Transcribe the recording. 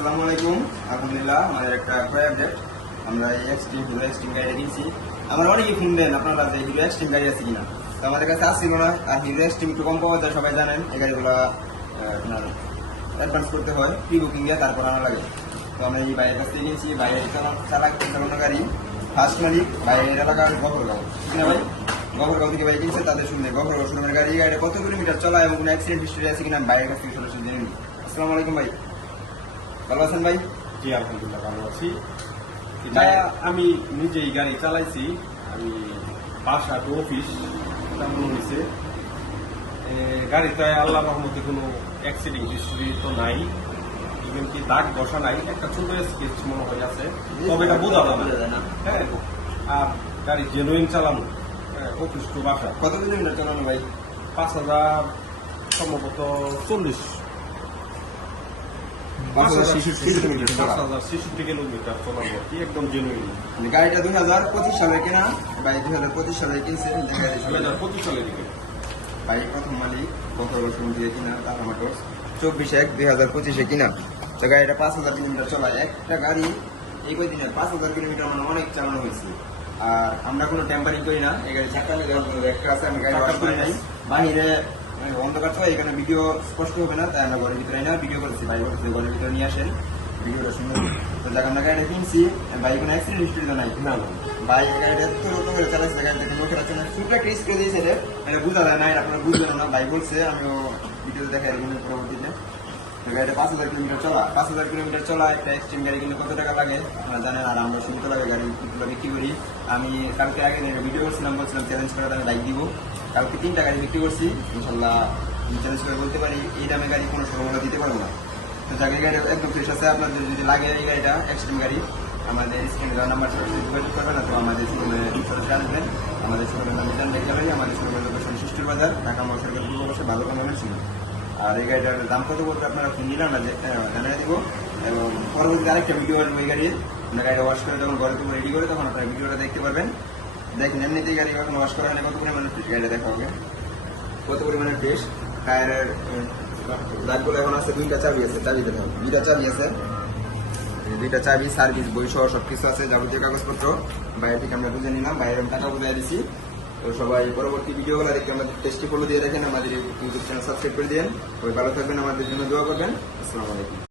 আসসালামু আলাইকুম। আলহামদুলিল্লাহ, আমাদের একটা ক্রয় আমরা এই এক্সট্রিম হিরো এক্সট্রিম গাড়ি কিনছি আমরা অনেকেই ফোন দেন, আপনার কাছে হিরো এক্সট্রিম গাড়ি আছে কিনা? তো আমাদের কাছে আসছিল না আর হিরো এক্সট্রিম একটু কম পাওয়া যায়, সবাই জানেন, এই গাড়িগুলো আপনার অ্যাডভান্স করতে হয় প্রি বুকিং দিয়ে তারপর আনা লাগে। তো আমরা এই বাইরের কাছ থেকে কিনছি বাইরের চালা চালাক, চালানো গাড়ি। ফার্স্ট মালিক, বাইরের এলাকার গফরগাঁও। ঠিক না ভাই? গফরগাঁও থেকে বাইক কিনছে, তাদের শুনলে গফরগাঁও শোরুমের গাড়ি গাড়িটা কত কিলোমিটার চলা এবং কোনো অ্যাক্সিডেন্ট হিস্ট্রি আছে কিনা বাইরের কাছ থেকে সরাসরি জেনে নিই। আসসালামু আলাইকুম ভাই। ভালো আছেন ভাই? জি আলহামদুলিল্লাহ ভালো আছি। আমি নিজেই গাড়ি চালাইছি। আমি বাসা টু অফিস চালানো হয়েছে গাড়িতে আল্লাহ রহমতে কোনো অ্যাক্সিডেন্ট হিস্ট্রি তো নাই। ইভেন কি দাগ বসা নাই। একটা ছোট স্কেচ মনে হয় আছে। তবে এটা বোঝা যাবে না। হ্যাঁ আর গাড়ি জেনুইন চালানো অফিস টু বাসা। কত কিলোমিটার চালানো ভাই? পাঁচ হাজার সম্ভবত চল্লিশ পাঁচ হাজার ছেষট্টি কিলোমিটার পাঁচ চলা। হাজার ছেষট্টি কিলোমিটার চলাবো আর কি একদম জেনুইন মানে গাড়িটা দুই হাজার পঁচিশ সালে কেনা ভাই দুই হাজার পঁচিশ সালে কিনছে গাড়ি দুই হাজার পঁচিশ সালের দিকে। প্রথম মালিক বছর বছর দিয়ে কিনা টাটা মোটরস চব্বিশ এক দুই হাজার পঁচিশে কিনা। তো গাড়িটা পাঁচ হাজার কিলোমিটার চলায়। একটা গাড়ি এই কদিনে পাঁচ হাজার কিলোমিটার মানে অনেক চালানো হয়েছে। আর আমরা কোনো টেম্পারিং করি না। এই গাড়ি চাকা একটা আছে? আমি গাড়ি। বাহিরে মানে অন্ধকার তো এখানে ভিডিও স্পষ্ট হবে না তাই আমরা ঘরের ভিতরে না ভিডিও করেছি ভাই বলছে ঘরের ভিতরে নিয়ে আসেন ভিডিওটা সুন্দর তো যাক আমরা গাড়িটা কিনছি ভাই কোনো অ্যাক্সিডেন্ট হিস্ট্রি তো নাই। না ভাই গাড়িটা এত রকম করে চালাইছে গাড়িটা কোনো খেলা চলে শুধু একটা স্ক্রে দিয়েছে রে এটা বুঝা যায় না এটা আপনারা বুঝবেন না। ভাই বলছে আমিও ভিডিওতে দেখাই এরকম পরবর্তীতে। তো গাড়িটা পাঁচ হাজার কিলোমিটার চলা পাঁচ হাজার কিলোমিটার চলা একটা এক্সট্রিম গাড়ি কিনলে কত টাকা লাগে? আপনারা জানেন আর আমরা শুনতে লাগে গাড়ি বিক্রি করি? আমি কালকে আগে ভিডিও করছিলাম বলছিলাম চ্যালেঞ্জ করে আমি বাইক দিব। কালকে তিনটা গাড়ি বিক্রি করছি, ইনশাল্লাহ চ্যালেঞ্জ করে বলতে পারি, এই দামে গাড়ি কোনো সময় দিতে পারব না। তো যাকে গাড়ি একদম ফ্রেশ আছে আপনাদের যদি লাগে এই গাড়িটা এক্সট্রিম গাড়ি, আমাদের স্ক্রিনে দেওয়া নাম্বার সরাসরি যোগাযোগ করবেন, অথবা আমাদের শোরুমে সরাসরি আমাদের শোরুমের নাম জানতে গেলেই আমাদের শোরুমের লোকেশন সৃষ্টির বাজার, ঢাকা মহাসড়কের পূর্ব পাশে ভালো কোনো ছিল। আর এই গাড়িটার দাম কত বলতে আপনারা ফোন না, যে জানিয়ে দেবো। এবং পরবর্তীতে আরেকটা ভিডিও আসবে ওই গাড়ির। আমরা গাড়িটা ওয়াশ করে যখন ঘরে রেডি করে, তখন আপনারা ভিডিওটা দেখতে পারবেন। দেখেন, এমনিতেই গাড়ি যখন ওয়াশ করা হলে কত পরিমাণে গাড়িটা দেখা হবে। কত পরিমাণে ফ্রেশ টায়ারের দাগগুলো এখন আছে, দুইটা চাবি আছে, চাবি দেখুন। দুইটা চাবি আছে। দুইটা চাবি, সার্ভিস বই সহ সবকিছু আছে, যাবতীয় কাগজপত্র। বাইরে থেকে আমরা বুঝে নিলাম, বাইরে টাকা বুঝাই দিছি। তো সবাই পরবর্তী ভিডিওগুলো দেখে আমাদের টেস্টি ফলো দিয়ে দেখেন আমাদের ইউটিউব চ্যানেল সাবস্ক্রাইব করে দিন সবাই ভালো থাকবেন, আমাদের জন্য দোয়া করবেন। আসসালামু আলাইকুম।